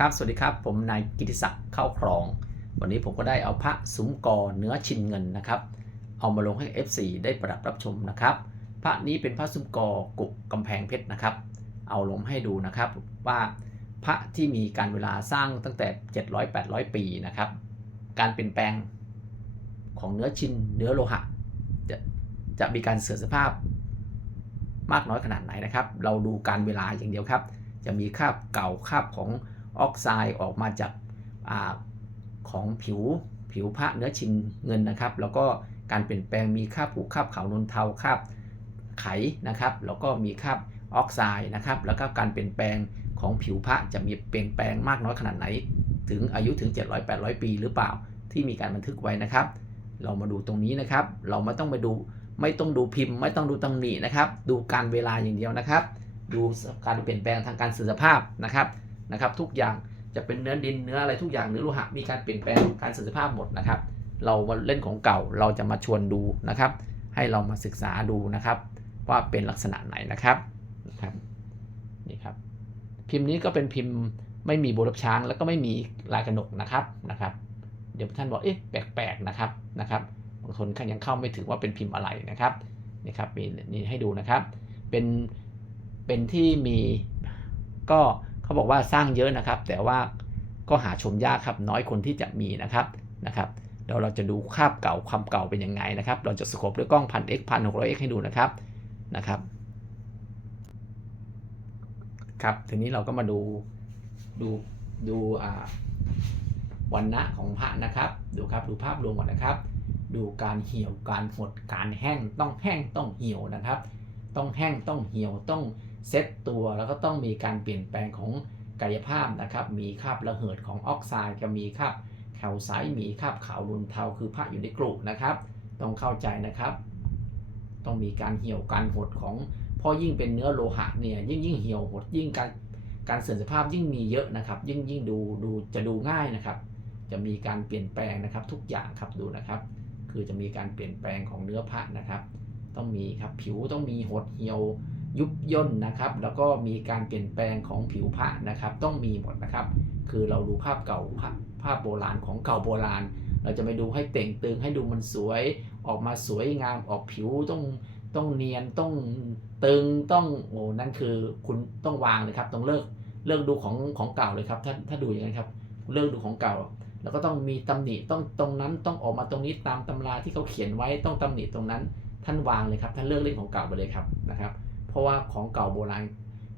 ครับ สวัสดีครับ ผมนายกิติศักดิ์เข้าครอง วันนี้ผมก็ได้เอาพระสุมกอเนื้อชินเงินนะครับ เอามาลงให้ FC ได้ประดับรับชมนะครับ พระนี้เป็นพระสุมกอกุกกำแพงเพชรนะครับ เอาลงให้ดูนะครับว่าพระที่มีการเวลาสร้างตั้งแต่ 700-800 ปีนะครับ การเปลี่ยนแปลงของเนื้อชินเนื้อโลหะ จะจะมีการเสื่อมสภาพมากน้อยขนาดไหนนะครับ เราดูการเวลาอย่างเดียวครับ จะมีคาบเก่าคาบของ ออกไซด์ออกมาจากอาของผิวผิวพระเนื้อชินเงินนะครับ แล้วก็การเปลี่ยนแปลงมีคราบผุคราบขาวนวลเทาคราบไขนะครับ แล้วก็มีคราบออกไซด์นะครับ แล้วก็การเปลี่ยนแปลงของผิวพระจะมีเปลี่ยนแปลงมากน้อยขนาดไหน ถึงอายุถึง 700-800 ปีหรือเปล่าที่มีการบันทึกไว้นะครับ เรามาดูตรงนี้นะครับ เราไม่ต้องไปดูไม่ต้องดูพิมพ์ ไม่ต้องดูตำหนินะครับ ดูการเวลาอย่างเดียวนะครับ ดูการเปลี่ยนแปลงทางการสื่อสภาพนะครับ นะครับทุกอย่างจะเป็นเนื้อดินเนื้ออะไรทุกอย่างเนื้อโลหะมีการเปลี่ยนแปลงการสื่อสภาพหมดนะครับ เรามาเล่นของเก่าเราจะมาชวนดูนะครับ ให้เรามาศึกษาดูนะครับ ว่าเป็นลักษณะไหนนะครับนะครับนี่ครับ พิมพ์นี้ก็เป็นพิมพ์ไม่มีโบรับช้าง แล้วก็ไม่มีลายกระหนกนะครับนะครับ เดี๋ยวท่านบอกเอ๊ะแปลกๆนะครับนะครับบางคนยังเข้าไม่ถึงว่าเป็นพิมพ์อะไรนะครับนี่ครับมีนี่ให้ดูนะครับ เป็นเป็นที่มีก็ เขาบอกว่าสร้างเยอะนะครับ แต่ว่าก็หาชมยากครับน้อยคนที่จะมีนะครับนะครับเดี๋ยวเราจะดูคาบเก่าความเก่าเป็นยังไงนะครับ เราจะสโคปด้วยกล้องพัน x พันหกร้อย x ให้ดูนะครับนะครับครับทีนี้เราก็มาดูดูดูอ่าวันณะของพระนะครับ ดูครับดูภาพรวมก่อนนะครับ ดูการเหี่ยวการหดการแห้งต้องแห้งต้องเหี่ยวนะครับ ต้องแห้งต้องเหี่ยวต้อง เซตตัวแล้วก็ต้องมีการเปลี่ยนแปลงของกายภาพนะครับ มีคราบระเหิดของออกไซด์ก็มีคราบแคลไซด์มีคราบขาวรุนเทาคือพระอยู่ในกรุนะครับ ต้องเข้าใจนะครับ ต้องมีการเหี่ยวการหดของเพราะยิ่งเป็นเนื้อโลหะเนี่ยยิ่งยิ่งเหี่ยวหดยิ่งการการเสื่อมสภาพยิ่งมีเยอะนะครับ ยิ่งยิ่งดูดูจะดูง่ายนะครับ จะมีการเปลี่ยนแปลงนะครับ ทุกอย่างครับดูนะครับ คือจะมีการเปลี่ยนแปลงของเนื้อผ้านะครับ ต้องมีครับผิวต้องมีหดเหี่ยว ยุบย่นนะครับ แล้วก็มีการเปลี่ยนแปลงของผิวผ้านะครับ ต้องมีหมดนะครับ คือเราดูภาพเก่าภาพภาพโบราณของเก่าโบราณ เราจะไปดูให้เต่งตึงให้ดูมันสวย ออกมาสวยงามออกผิวต้องต้องเนียนต้องตึงต้องโอ้นั่นคือคุณต้องวางเลยครับต้องเลิกเลิกดูของของเก่าเลยครับถ้าถ้าดูอย่างนั้นครับเลิกดูของเก่า แล้วก็ต้องมีตำหนิต้องตรงนั้นต้องออกมาตรงนี้ตามตำราที่เขาเขียนไว้ต้องตำหนิตรงนั้นท่านวางเลยครับท่านเลิกเล่นของเก่าไปเลยครับนะครับ ราะว่าของเก่าโบราณ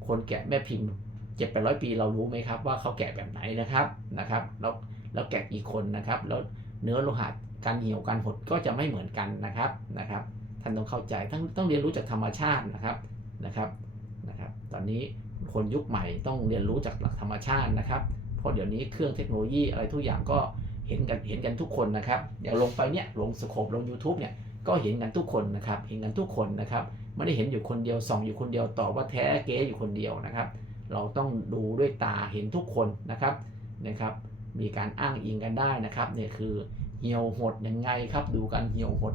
คนแกะแม่พิมพ์เจ็ดแปดร้อยปีเรารู้ไหมครับว่าเขาแกะแบบไหนนะครับนะครับ แล้วแล้วแกะกี่คนนะครับ แล้วเนื้อโลหะการเหี่ยวการหดก็จะไม่เหมือนกันนะครับนะครับ ท่านต้องเข้าใจท่านต้องเรียนรู้จากธรรมชาตินะครับนะครับนะครับ ตอนนี้คนยุคใหม่ต้องเรียนรู้จากหลักธรรมชาตินะครับ เพราะเดี๋ยวนี้เครื่องเทคโนโลยีอะไรทุกอย่างก็เห็นกันเห็นกันทุกคนนะครับ อย่างลงไปเนี่ยลงสโคปลง YouTube เนี่ยก็เห็นกันทุกคนนะครับ เห็นกันทุกคนนะครับ ไม่ได้เห็นอยู่คนเดียวส่องอยู่คนเดียวตอบว่าแท้เก๊อยู่คนเดียวนะครับ เราต้องดูด้วยตาเห็นทุกคนนะครับนะครับ มีการอ้างอิงกันได้นะครับเนี่ยคือเหี่ยวหดยังไงครับ ดูการเหี่ยวหด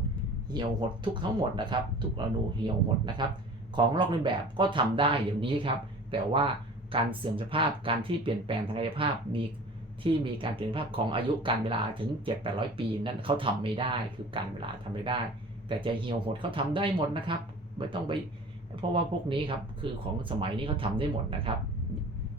เหี่ยวหดทุกทั้งหมดนะครับ ทุกอนูเหี่ยวหดนะครับ ของลอกเลียนแบบก็ทำได้เดี๋ยวนี้ครับ แต่ว่าการเสื่อมสภาพการที่เปลี่ยนแปลงทางกายภาพมีที่มีการเปลี่ยนภาพของอายุการเวลาถึง 7 8 0 0 ปี นั้นเขาทำไม่ได้คือการเวลาทำไม่ได้ แต่จะเหี่ยวหดเขาทำได้หมดนะครับ ไม่ต้องไป เพราะว่าพวกนี้ครับคือของสมัยนี้เขาทำได้หมดนะครับ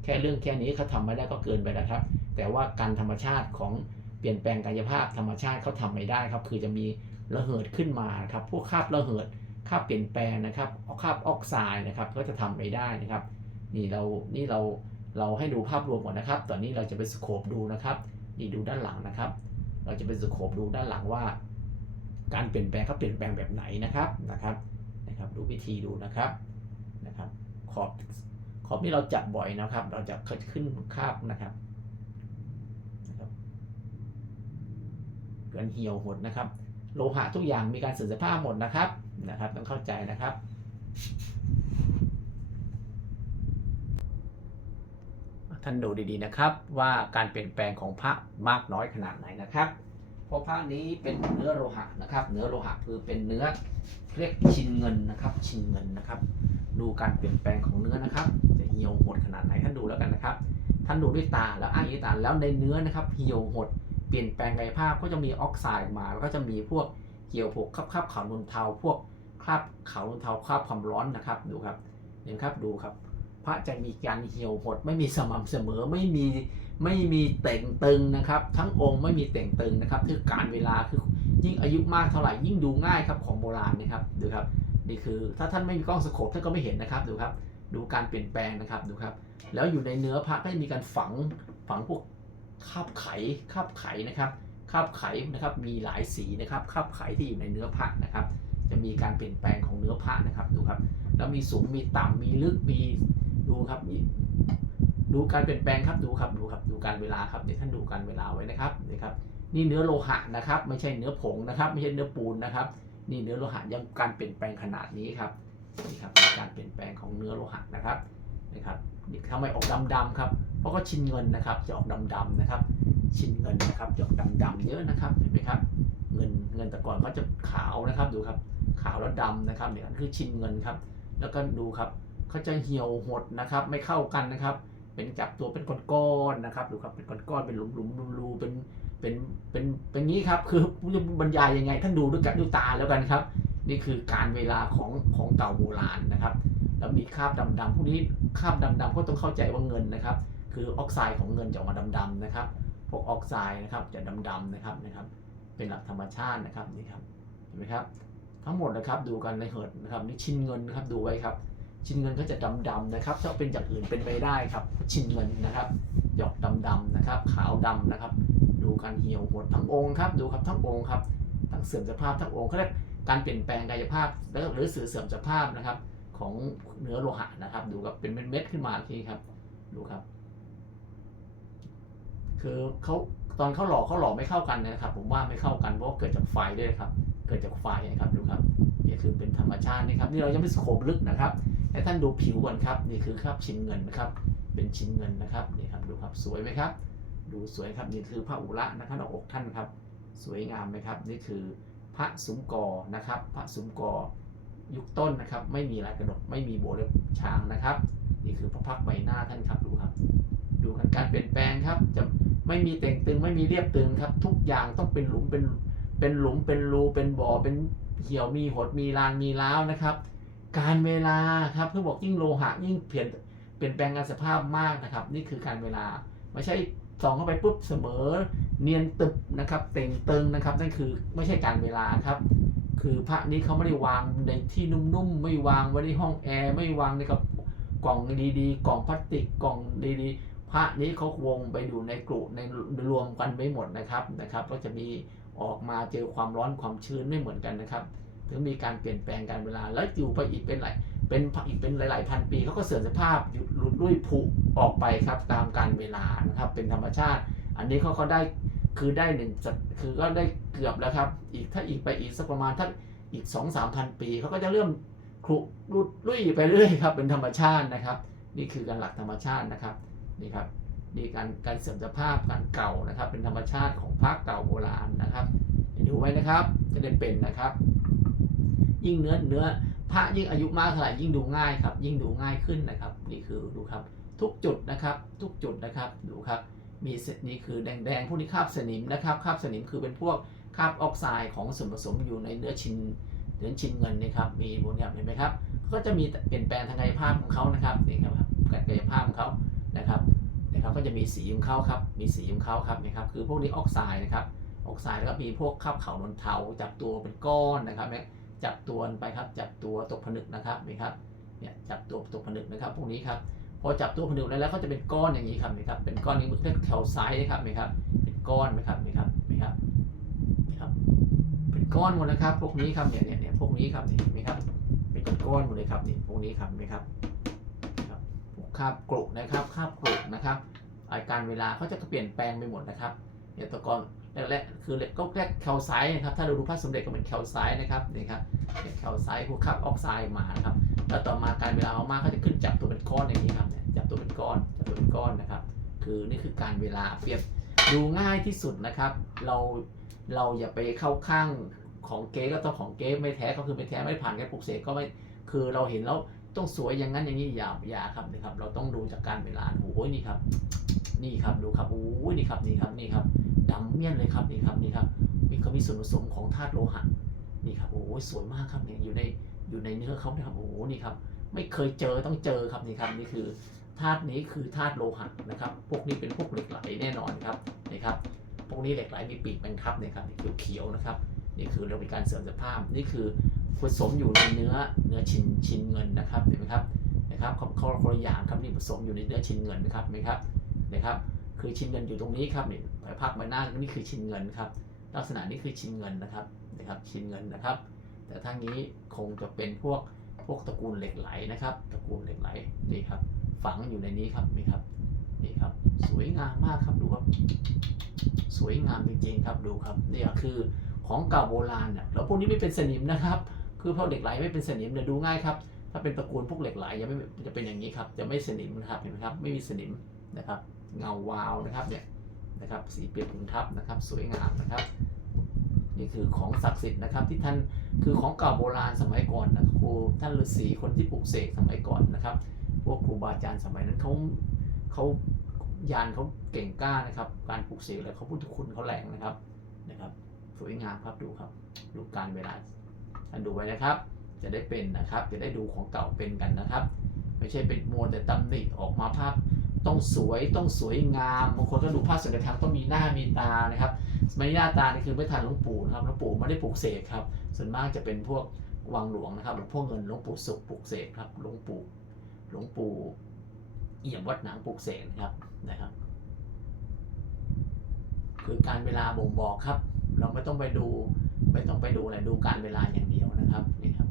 แค่เรื่องแค่นี้เขาทำไม่ได้ก็เกินไปแล้วครับ แต่ว่าการธรรมชาติของเปลี่ยนแปลงกายภาพธรรมชาติเขาทำไม่ได้ครับ คือจะมีระเหิดขึ้นมาครับ พวกคาบระเหิดคาบเปลี่ยนแปลงนะครับคาบออกไซด์นะครับ ก็จะทำไม่ได้นะครับ นี่เรานี่เราเราให้ดูภาพรวมก่อนนะครับ ตอนนี้เราจะไปสโคปดูนะครับนี่ดูด้านหลังนะครับ เราจะไปสโคปดูด้านหลังว่า การเปลี่ยนแปลงเขาเปลี่ยนแปลงแบบไหนนะครับนะครับ นะครับ ดูวิธีดูนะครับนะครับ ขอบขอบนี่เราจับบ่อยนะครับ เราจะขึ้นคาบนะครับนะครับเกินเหี่ยวหดนะครับ โลหะทุกอย่างมีการสื่อสภาพหมดนะครับนะครับ ต้องเข้าใจนะครับ ท่านดูดีๆนะครับว่าการเปลี่ยนแปลงของพระมากน้อยขนาดไหนนะครับ ราะพระนี้เป็นเนื้อโลหะนะครับ เนื้อโลหะคือเป็นเนื้อเรียกชินเงินนะครับ ชินเงินนะครับ ดูการเปลี่ยนแปลงของเนื้อนะครับ จะเหี่ยวหดขนาดไหนท่านดูแล้วกันนะครับ ท่านดูด้วยตาแล้วอ้างด้วยตาแล้วในเนื้อนะครับเหี่ยวหดเปลี่ยนแปลงกายภาพก็จะมีออกไซด์มา แล้วก็จะมีพวกเกี่ยวพวกคราบคราบขาวนวลเทาพวกคราบขาวนวลเทาคราบความร้อนนะครับดูครับเห็นครับดูครับ พระจะมีการเหี่ยวหดไม่มีสม่ำเสมอไม่มีไม่มีเต่งตึงนะครับ ทั้งองค์ไม่มีเต่งตึงนะครับคือการเวลาคือยิ่งอายุมากเท่าไหร่ยิ่งดูง่ายครับของโบราณนะครับดูครับนี่คือถ้าท่านไม่มีกล้องสโคปท่านก็ไม่เห็นนะครับดูครับ ดูการเปลี่ยนแปลงนะครับดูครับ แล้วอยู่ในเนื้อพระก็จะมีการฝังฝังพวกคาบไขคาบไขนะครับคาบไขนะครับมีหลายสีนะครับคาบไขที่อยู่ในเนื้อพระนะครับ จะมีการเปลี่ยนแปลงของเนื้อพระนะครับดูครับแล้วมีสูงมีต่ำมีลึกมี ดูครับดูการเปลี่ยนแปลงครับดูครับดูครับดูการเวลาครับเดี๋ยวท่านดูการเวลาไว้นะครับนี่ครับ นี่เนื้อโลหะนะครับ ไม่ใช่เนื้อผงนะครับ ไม่ใช่เนื้อปูนนะครับ นี่เนื้อโลหะยังการเปลี่ยนแปลงขนาดนี้ครับนี่ครับการเปลี่ยนแปลงของเนื้อโลหะนะครับนะครับนี่ทำไมออกดำๆครับ เพราะก็ชิ้นเงินนะครับจะออกดำๆนะครับ ชิ้นเงินนะครับจะออกดำๆเยอะนะครับเห็นไหมครับ เงินเงินแต่ก่อนเขาจะขาวนะครับดูครับ ขาวแล้วดำนะครับเนี่ยคือชิ้นเงินครับ แล้วก็ดูครับ เขาจะเหี่ยวหดนะครับ ไม่เข้ากันนะครับ เป็นจับตัวเป็นก้อนๆนะครับดูครับเป็นก้อนๆเป็นหลุมๆรูๆเป็นเป็นเป็นเป็นงี้ครับ คือจะบรรยายยังไงท่านดูด้วยกันด้วยตาแล้วกันครับ นี่คือการเวลาของของเก่าโบราณนะครับแล้วมีคราบดำๆพวกนี้คราบดำๆก็ต้องเข้าใจว่าเงินนะครับ คือออกไซด์ของเงินจะออกมาดำๆนะครับ พวกออกไซด์นะครับจะดำๆนะครับนะครับ เป็นหลักธรรมชาตินะครับนี่ครับเห็นไหมครับ ทั้งหมดนะครับดูกันในเหิดนะครับนี่ชิ้นเงินนะครับดูไว้ครับ ชิ้นเงินก็จะดำๆนะครับถ้าเป็นอย่างอื่นเป็นไปได้ครับ ชิ้นเงินนะครับ หยอกดำๆนะครับ ขาวดำนะครับ ดูการเหี่ยวหดทั้งองค์ครับ ดูครับทั้งองค์ครับ ทั้งเสื่อมสภาพทั้งองค์เขาเรียกการเปลี่ยนแปลงกายภาพแล้วหรือสื่อเสื่อมสภาพนะครับ ของเนื้อโลหะนะครับ ดูครับเป็นเม็ดๆขึ้นมาทีครับ ดูครับ คือเขาตอนเขาหล่อเขาหล่อไม่เข้ากันนะครับ ผมว่าไม่เข้ากันเพราะเกิดจากไฟด้วยครับ เกิดจากไฟนะครับดูครับนี่คือเป็นธรรมชาตินะครับนี่เรายังไม่สโคบลึกนะครับ ให้ท่านดูผิวก่อนครับ นี่คือครับชิ้นเงินนะครับ เป็นชิ้นเงินนะครับนี่ครับดูครับสวยไหมครับ ดูสวยครับนี่คือพระอุระนะครับหน้าอกท่านครับ สวยงามไหมครับ นี่คือพระสุมกอนะครับ พระสุมกอยุคต้นนะครับ ไม่มีลายกระดกไม่มีโบเล็บช้างนะครับ นี่คือพระพักใบหน้าท่านครับดูครับ ดูกันการเปลี่ยนแปลงครับ จะไม่มีเต่งตึงไม่มีเรียบตึงครับ ทุกอย่างต้องเป็นหลุมเป็นเป็นหลุมเป็นรูเป็นบ่อเป็นเหี่ยวมีหดมีลานมีล้าวนะครับ การเวลาครับเพื่อบอกยิ่งโลหะยิ่งเปลี่ยนเปลี่ยนแปลงการสภาพมากนะครับ นี่คือการเวลาไม่ใช่ส่องเข้าไปปุ๊บเสมอ เนียนตึบนะครับเต่งตึงนะครับ นั่นคือไม่ใช่การเวลาครับ คือพระนี้เขาไม่ได้วางในที่นุ่มๆ ไม่วางไว้ในห้องแอร์ไม่วางในกับกล่องดีๆ กล่องพลาสติกกล่องดีๆ พระนี้เขาวงไปอยู่ในกลุ่ในรวมกันไม่หมดนะครับนะครับ ก็จะมีออกมาเจอความร้อนความชื้นไม่เหมือนกันนะครับ ถึงมีการเปลี่ยนแปลงการเวลา แล้วอยู่ไปอีกเป็นหลายเป็นอีกเป็นหลาย ๆ พันปีเขาก็เสื่อมสภาพหลุดลุ่ยผุออกไปครับตามการเวลานะครับ เป็นธรรมชาติ อันนี้เขาเขาได้คือได้หนึ่งคือก็ได้เกือบแล้วครับ อีกถ้าอีกไปอีกสักประมาณถ้าอีกสองสามพันปีเขาก็จะเริ่มคลุรุดลุ่ยไปเรื่อยครับ เป็นธรรมชาตินะครับ นี่คือการหลักธรรมชาตินะครับนี่ครับนี่การการเสื่อมสภาพการเก่านะครับ เป็นธรรมชาติของพระเก่าโบราณนะครับดูไว้นะครับจะได้เป็นนะครับ ยิ่งเนื้อเนื้อพระยิ่งอายุมากเท่าไหร่ยิ่งดูง่ายครับ ยิ่งดูง่ายขึ้นนะครับ นี่คือดูครับ ทุกจุดนะครับ ทุกจุดนะครับดูครับ มีนี่คือแดงๆพวกนี้คราบสนิมนะครับคราบสนิมคือเป็นพวกคราบออกไซด์ของส่วนผสมอยู่ในเนื้อชิ้นเนื้อชิ้นเงินนะครับ มีบนแบบเห็นไหมครับ ก็จะมีเปลี่ยนแปลงทางกายภาพของเขานะครับนี่ครับการกายภาพของเขานะครับนะครับก็จะมีสีของเขาครับ มีสีของเขาครับนะครับ คือพวกนี้ออกไซด์นะครับ ออกไซด์แล้วก็มีพวกคราบเขานนเทาจับตัวเป็นก้อนนะครับเนี่ย จับตัวไปครับ จับตัวตกผนึกนะครับนี่ครับเนี่ยจับตัวตกผนึกนะครับพวกนี้ครับพอจับตัวผนึกแล้วแล้วก็จะเป็นก้อนอย่างนี้ครับนี่ครับเป็นก้อนนี้เรียกแถวไซส์นะครับนี่ครับเป็นก้อนไหมครับนี่ครับนี่ครับนี่ครับ เป็นก้อนหมดนะครับ พวกนี้ครับเนี่ยเนี่ยเนี่ยพวกนี้ครับนี่เห็นไหมครับ เป็นก้อนหมดเลยครับนี่พวกนี้ครับนไหมครับนี่ครับกคราบกรุนะครับคาบกรุนะครับอาการเวลาเขาจะเปลี่ยนแปลงไปหมดนะครับเนี่ยตะกอน แรกๆคือก็แรกแคลไซด์นะครับ ถ้าเราดูพระสมเด็จก็เป็นแคลไซด์นะครับนี่ครับแคลไซด์พวกคราบออกไซด์มานะครับแล้วต่อมาการเวลามากๆเขาจะขึ้นจับตัวเป็นก้อนอย่างนี้ครับจับตัวเป็นก้อนจับตัวเป็นก้อนนะครับ คือนี่คือการเวลาเปรียบดูง่ายที่สุดนะครับ เราเราอย่าไปเข้าข้างของเก๊ก็ต้องของเก๊ไม่แท้ก็คือไม่แท้ไม่ผ่านการปลุกเสกก็ไม่คือเราเห็นแล้ว ต้องสวยอย่างนั้นอย่างนี้อย่าอย่าครับนะครับ เราต้องดูจากการเวลาโอ้โหนี่ครับ นี่ครับดูครับโอ้ยนี่ครับนี่ครับนี่ครับดำเมี่ยนเลยครับนี่ครับนี่ครับมีเขามีส่วนผสมของธาตุโลหะนี่ครับโอ้ยสวยมากครับเนี่ยอยู่ในอยู่ในเนื้อเขานะครับโอ้โหนี่ครับ ไม่เคยเจอต้องเจอครับนี่ครับนี่คือธาตุนี้คือธาตุโลหะนะครับ พวกนี้เป็นพวกเหล็กไหลแน่นอนครับนี่ครับ พวกนี้เหล็กไหลมีปีกแมงทับนี่ครับนี่เขียวๆนะครับ นี่คือเราเป็นการเสริมสภาพนี่คือ ผสมอยู่ในเนื้อเนื้อชิ้นชิ้นเงินนะครับเห็นไหมครับนะครับเขาเขาคนละอย่างครับนี่ผสมอยู่ในเนื้อชิ้นเงินนะครับเห็นไหมครับนะครับคือชิ้นเงินอยู่ตรงนี้ครับนี่พักใบหน้านี่คือชิ้นเงินครับลักษณะนี้คือชิ้นเงินนะครับนะครับชิ้นเงินนะครับ แต่ทางนี้คงจะเป็นพวกพวกตระกูลเหล็กไหลนะครับตระกูลเหล็กไหลนี่ครับฝังอยู่ในนี้ครับนี่ครับนี่ครับสวยงามมากครับดูครับ สวยงามจริงๆครับดูครับนี่คือของเก่าโบราณเนี่ยแล้วพวกนี้ไม่เป็นสนิมนะครับ คือพวกเหล็กไหลไม่เป็นสนิมเนี่ยดูง่ายครับถ้าเป็นตระกูลพวกเหล็กไหลจะไม่จะเป็นอย่างนี้ครับจะไม่สนิมนะครับเห็นไหมครับไม่มีสนิมนะครับ เงาวาวนะครับเนี่ยนะครับสีเปรียบขุนทับนะครับ สวยงามนะครับนี่คือของศักดิ์สิทธิ์นะครับที่ท่านคือของเก่าโบราณสมัยก่อนนะครูท่านฤาษีคนที่ปลูกเสกสมัยก่อนนะครับพวกครูบาอาจารย์สมัยนั้นเขาเขายานเขาเก่งกล้านะครับ การปลูกเสกอะไรเขาพุทธคุณเขาแรงนะครับนะครับ สวยงามครับดูครับดูการเวลา ท่านดูไว้นะครับ จะได้เป็นนะครับ จะได้ดูของเก่าเป็นกันนะครับ ไม่ใช่เป็นมัวแต่ตำหนิออกมาภาพต้องสวยต้องสวยงามบางคนก็ดูภาพสังฆทานต้องมีหน้ามีตานะครับไม่หน้าตานี่คือไม่ทันหลวงปู่นะครับหลวงปู่ไม่ได้ปลูกเสกครับ ส่วนมากจะเป็นพวกวังหลวงนะครับหลวงพ่อเงินหลวงปู่สุขปลูกเสกครับหลวงปู่หลวงปู่เอี่ยมวัดหนังปลูกเสกนะครับนะครับ คือการเวลาบ่งบอกครับ เราไม่ต้องไปดู ไม่ต้องไปดูอะไรดูการเวลาอย่างเดียวนะครับนี่ครับ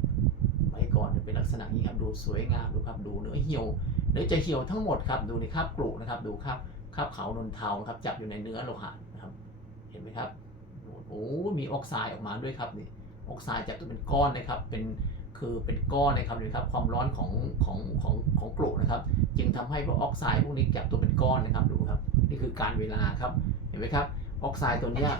สมัยก่อนจะเป็นลักษณะนี้ครับดูสวยงามดูครับดูเนื้อเหี่ยวเนื้อจะเหี่ยวทั้งหมดครับดูในคราบกรุนะครับ ดูคราบคราบเขานนเทาครับจับอยู่ในเนื้อโลหะนะครับ เห็นไหมครับโอ้มีออกไซด์ออกมาด้วยครับนี่ออกไซด์จับตัวเป็นก้อนนะครับเป็นคือเป็นก้อนนะครับนี่ครับความร้อนของของของของกรุนะครับ จึงทำให้พวกออกไซด์พวกนี้จับตัวเป็นก้อนนะครับดูครับ นี่คือการเวลาครับเห็นไหมครับออกไซด์ตัวเนี้ย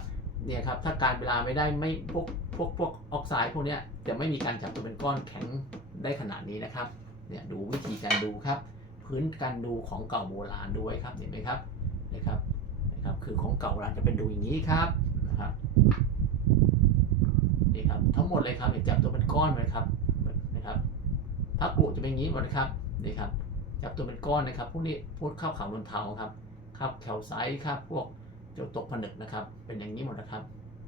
เนี่ยครับถ้าการเวลาไม่ได้ไม่พวกพวกพวกออกไซด์พวกเนี้ยจะไม่มีการจับตัวเป็นก้อนแข็งได้ขนาดนี้นะครับเนี่ยดูวิธีการดูครับ พื้นการดูของเก่าโบราณด้วยครับเห็นไหมครับนะครับนะครับคือของเก่าโบราณจะเป็นดูอย่างนี้ครับนะครับนี่ครับทั้งหมดเลยครับเนี่ยจับตัวเป็นก้อนเลยครับนะครับพระกรุจะเป็นอย่างนี้หมดนครับนี่ครับจับตัวเป็นก้อนนะครับพวกนี้พวกข้าวขาวนนเทาครับข้าวแคลไซต์ครับพวก เจะตกผนึกนะครับ เป็นอย่างนี้หมดนะครับ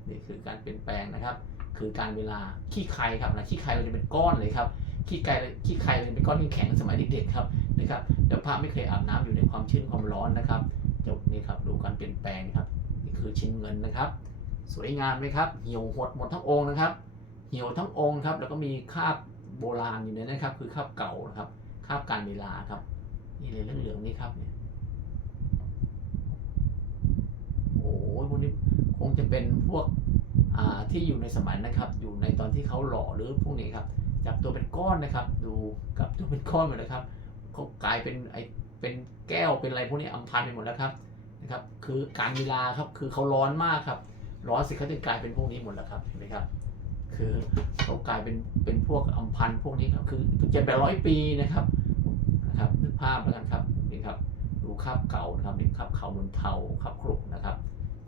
นี่คือการเปลี่ยนแปลงนะครับ คือการเวลาขี้ไครครับนะขี้ไครเราจะเป็นก้อนเลยครับขี้ไครขี้ไครเราเป็นก้อนแข็งสมัยเด็กๆครับนะครับเดี๋ยวพระไม่เคยอาบน้ำอยู่ในความชื้นความร้อนนะครับจบนี่ครับดูการเปลี่ยนแปลงครับ นี่คือชิ้นเงินนะครับ สวยงามไหมครับเหี่ยวหดหมดทั้งองค์นะครับ เหี่ยวทั้งองค์ครับแล้วก็มีคราบโบราณอยู่ในนั้นครับ คือคราบเก่านะครับคราบการเวลาครับนี่เลยเรื่องเหลืองนี่ครับเนี่ย โอ้ย พวกนี้คงจะเป็นพวกที่อยู่ในสมัยนะครับ อยู่ในตอนที่เขาหล่อหรือพวกนี้ครับ จับตัวเป็นก้อนนะครับ ดูกับตัวเป็นก้อนหมดนะครับเขากลายเป็นไอเป็นแก้วเป็นอะไรพวกนี้อัมพันไปหมดแล้วครับนะครับ คือการเวลาครับคือเขาร้อนมากครับ ร้อนสิเขาจะกลายเป็นพวกนี้หมดแล้วครับเห็นไหมครับ คือเขากลายเป็นเป็นพวกอัมพันพวกนี้ครับคือเจ็ดแปดร้อยปีนะครับนะครับนึกภาพแล้วกันครับนี่ครับดูคราบเก่านะครับนี่คราบเขาบนเทาคราบครุนะครับ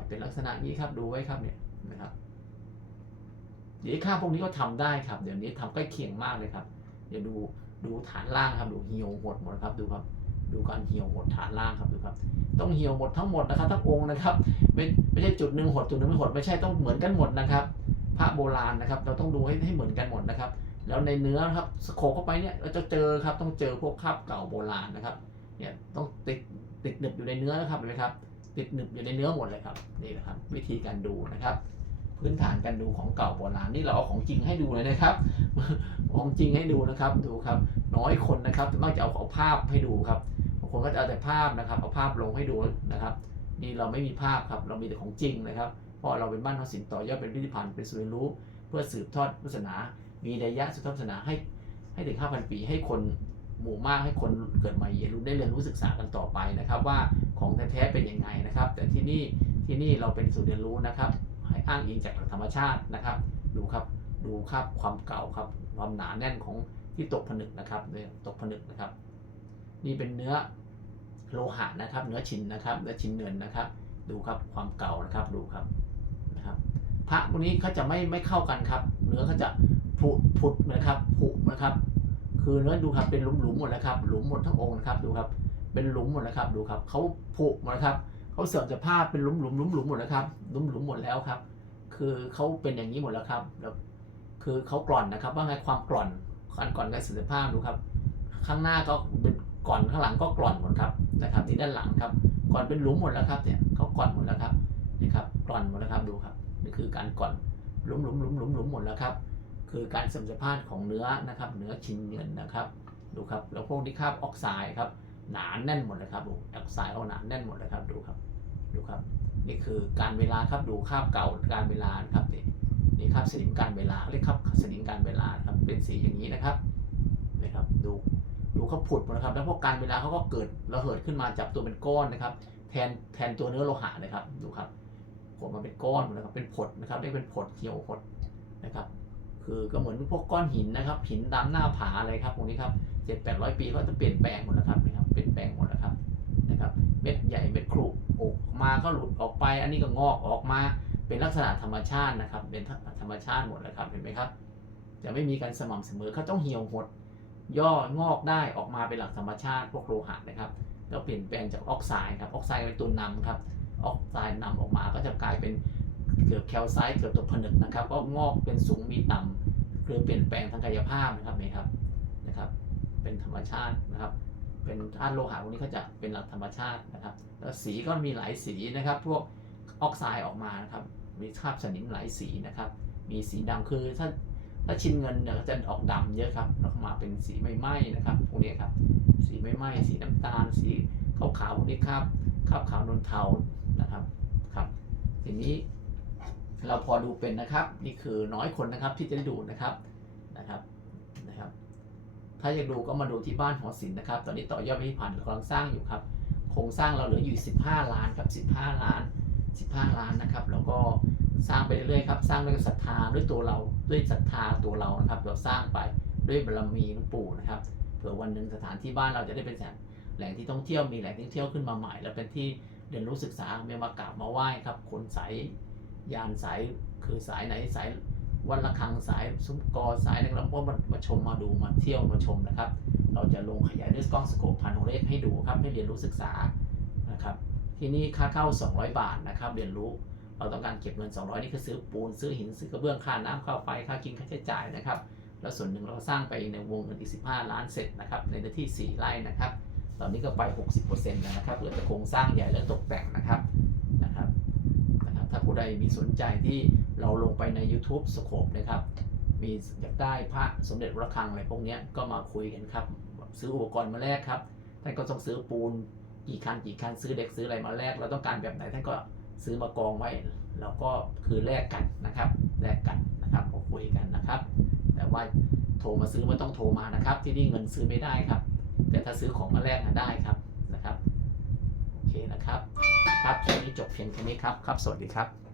เป็นลักษณะนี้ครับดูไว้ครับเนี่ยนะครับเดี๋ยวคราพวกนี้ก็ทำได้ครับ เดี๋ยวนี้ทำใกล้เคียงมากเลยครับ เดี๋ยวดูดูฐานล่างครับ ดูเหี่ยวหดหมดครับดูครับ ดูการเหี่ยวหดฐานล่างครับดูครับ ต้องเหี่ยวหมดทั้งหมดนะครับทั้งองค์นะครับไม่ไม่ใช่จุดหนึ่งหดจุดหนึ่งไม่หดไม่ใช่ต้องเหมือนกันหมดนะครับพระโบราณนะครับ เราต้องดูให้ให้เหมือนกันหมดนะครับ แล้วในเนื้อครับสโคเข้าไปเนี่ยเราจะเจอครับต้องเจอพวกคราบเก่าโบราณนะครับเนี่ยต้องติดติดหนึบอยู่ในเนื้อนะครับเห็นไหมครับ ติดหนึบอยู่ในเนื้อหมดเลยครับนี่นะครับ วิธีการดูนะครับ พื้นฐานการดูของเก่าโบราณนี่เราเอาของจริงให้ดูเลยนะครับ ของจริงให้ดูนะครับดูครับ น้อยคนนะครับมักจะเอาเอาภาพให้ดูครับบางคนก็จะเอาแต่ภาพนะครับเอาภาพลงให้ดูนะครับ นี่เราไม่มีภาพครับเรามีแต่ของจริงนะครับ เพราะเราเป็นบ้านทอศิลป์ต่อยอดเป็นพิพิธภัณฑ์เป็นศูนย์เรียนรู้ เพื่อสืบทอดศาสนา มีนัยยะสืบทอดศาสนาให้ให้ถึง 5,000 ปีให้คนหมู่มากให้คนเกิดใหม่เรียนรู้ได้เรียนรู้ศึกษากันต่อไปนะครับ ว่า ของแท้ๆเป็นยังไงนะครับ แต่ที่นี่ที่นี่เราเป็นศูนย์เรียนรู้นะครับให้อ้างอิงจากหลักธรรมชาตินะครับ ดูครับดูครับความเก่าครับความหนาแน่นของที่ตกผนึกนะครับเนี่ยตกผนึกนะครับ นี่เป็นเนื้อโลหะนะครับ เนื้อชิ้นนะครับเนื้อชิ้นเงินนะครับ ดูครับความเก่านะครับดูครับนะครับ พระพวกนี้เขาจะไม่ไม่เข้ากันครับ เนื้อเขาจะผุผุดนะครับผุนะครับ คือเนื้อดูครับเป็นหลุมหลุมๆหมดแล้วครับ หลุมหมดทั้งองค์นะครับดูครับ เป็นหลุมหมดแล้วครับดูครับเขาผุหมดนะครับเขาเสื่อมสภาพเป็นหลุมหลุมหลุมหลุมหมดแล้วครับหลุมหลุมหมดแล้วครับ คือเขาเป็นอย่างนี้หมดแล้วครับแล้วคือเขากร่อนนะครับ ว่าไงความกร่อนการกร่อนการเสื่อมสภาพดูครับ ข้างหน้าก็เป็นก่อนข้างหลังก็กร่อนหมดครับนะครับนี่ด้านหลังครับ ก่อนเป็นหลุมหมดแล้วครับเนี่ยเขากร่อนหมดแล้วครับนี่ครับกร่อนหมดแล้วครับดูครับนี่คือการกร่อนหลุมหลุมหลุมหลุมหลุมหมดแล้วครับคือการเสื่อมสภาพของเนื้อนะครับ เนื้อชิ้นเงินนะครับ ดูครับแล้วพวกที่คราบออกไซด์ครับ หนาแน่นหมดเลยครับดูออกไซด์เขาหนาแน่นหมดเลยครับดูครับดูครับ นี่คือการเวลาครับดูคาบเก่าการเวลานะครับนี่นี่ครับสนิมการเวลาเรียกครับสนิมการเวลาครับเป็นสีอย่างนี้นะครับนี่ครับดูดูเขาผุดหมดนะครับ แล้วพวกการเวลาเขาก็เกิดระเหิดขึ้นมาจับตัวเป็นก้อนนะครับ แทนแทนตัวเนื้อโลหะนะครับดูครับผมมาเป็นก้อนหมดนะครับเป็นผดนะครับได้เป็นผดเขียวผดนะครับ คือก็เหมือนพวกก้อนหินนะครับหินดำหน้าผาอะไรครับพวกนี้ครับเจ็ดแปดร้อยปีก็จะเปลี่ยนแปลงหมดแล้วครับนะครับเปลี่ยนแปลงหมดแล้วครับนะครับ เม็ดใหญ่เม็ดครุออกมาก็หลุดออกไป อันนี้ก็งอกออกมาเป็นลักษณะธรรมชาตินะครับ เป็นธรรมชาติหมดแล้วครับเห็นไหมครับจะไม่มีการสม่ำเสมอเขาต้องเหี่ยวหด ย่องอกได้ออกมาเป็นหลักธรรมชาติพวกโลหะนะครับแล้วเปลี่ยนแปลงจากออกไซด์ครับออกไซด์เป็นตัวนำครับออกไซด์นำออกมาก็จะกลายเป็น เกือบแคลไซด์เกือบตัวผนึกนะครับ ก็งอกเป็นสูงมีต่ำคือเปลี่ยนแปลงทางกายภาพนะครับนี่ครับนะครับ เป็นธรรมชาตินะครับ เป็นธาตุโลหะพวกนี้เขาจะเป็นหลักธรรมชาตินะครับ แล้วสีก็มีหลายสีนะครับ พวกออกไซด์ออกมานะครับ มีคราบสนิมหลายสีนะครับ มีสีดำคือถ้าถ้าชิ้นเงินเนี่ยก็จะออกดำเยอะครับแล้วก็มาเป็นสีไม่ไหม้นะครับพวกนี้ครับ สีไม่ไหม้สีน้ำตาล สีขาวขาวๆพวกนี้ครับคราบขาวนวลเทานะครับครับทีนี้ เราพอดูเป็นนะครับ นี่คือน้อยคนนะครับที่จะได้ดูนะครับนะครับนะครับ ถ้าอยากดูก็มาดูที่บ้านหอศิลป์นะครับ ตอนนี้ต่อยอดไปที่ผ่านกำลังสร้างอยู่ครับ โครงสร้างเราเหลืออยู่ 15 ล้านครับ 15 ล้าน 15 ล้านนะครับ แล้วก็สร้างไปเรื่อยๆครับสร้างด้วยศรัทธาด้วยตัวเราด้วยศรัทธาตัวเรานะครับ เราสร้างไปด้วยบารมีหลวงปู่นะครับเผื่อวันหนึ่งสถานที่บ้านเราจะได้เป็นแหล่งที่ท่องเที่ยวมีแหล่งท่องเที่ยวขึ้นมาใหม่ แล้วเป็นที่เรียนรู้ศึกษามีมากราบมาไหว้ครับคนใส ยานสายคือสายไหนสายวันละครังสายซุ้มกอสายนักเราก็มามาชมมาดูมาเที่ยวมาชมนะครับ เราจะลงขยายด้วยกล้องสโคปพันโอเลสให้ดูครับให้เรียนรู้ศึกษานะครับ ที่นี่ค่าเข้า 200 บาทนะครับ เรียนรู้เราต้องการเก็บเงิน 200 นี่คือซื้อปูนซื้อหินซื้อกระเบื้องค่าน้ำค่าไฟค่ากินค่าใช้จ่ายนะครับ แล้วส่วนหนึ่งเราสร้างไปในวงเงินอีก 15 ล้านเสร็จนะครับในเนื้อที่ 4 ไร่นะครับ ตอนนี้ก็ไป 60%แล้วนะครับเหลือแต่โครงสร้างใหญ่และตกแต่งนะครับนะครับ ถ้าผู้ใด มีสนใจที่เราลงไปใน YouTube สโคปนะครับ มีอยากได้พระสมเด็จระฆังอะไรพวกนี้ก็มาคุยกันครับ ซื้ออุปกรณ์มาแลกครับ ท่านก็ต้องซื้อปูนกี่คันกี่คันซื้อเด็กซื้ออะไรมาแลกเราต้องการแบบไหนท่านก็ซื้อมากองไว้เราก็คือแลกกันนะครับแลกกันนะครับมาคุยกันนะครับ แต่ว่าโทรมาซื้อไม่ต้องโทรมานะครับ ที่นี่เงินซื้อไม่ได้ครับ แต่ถ้าซื้อของมาแลกน่ะได้ครับนะครับโอเคนะครับ ครับคลิปนี้จบเพียงแค่นี้ครับครับ สวัสดีครับ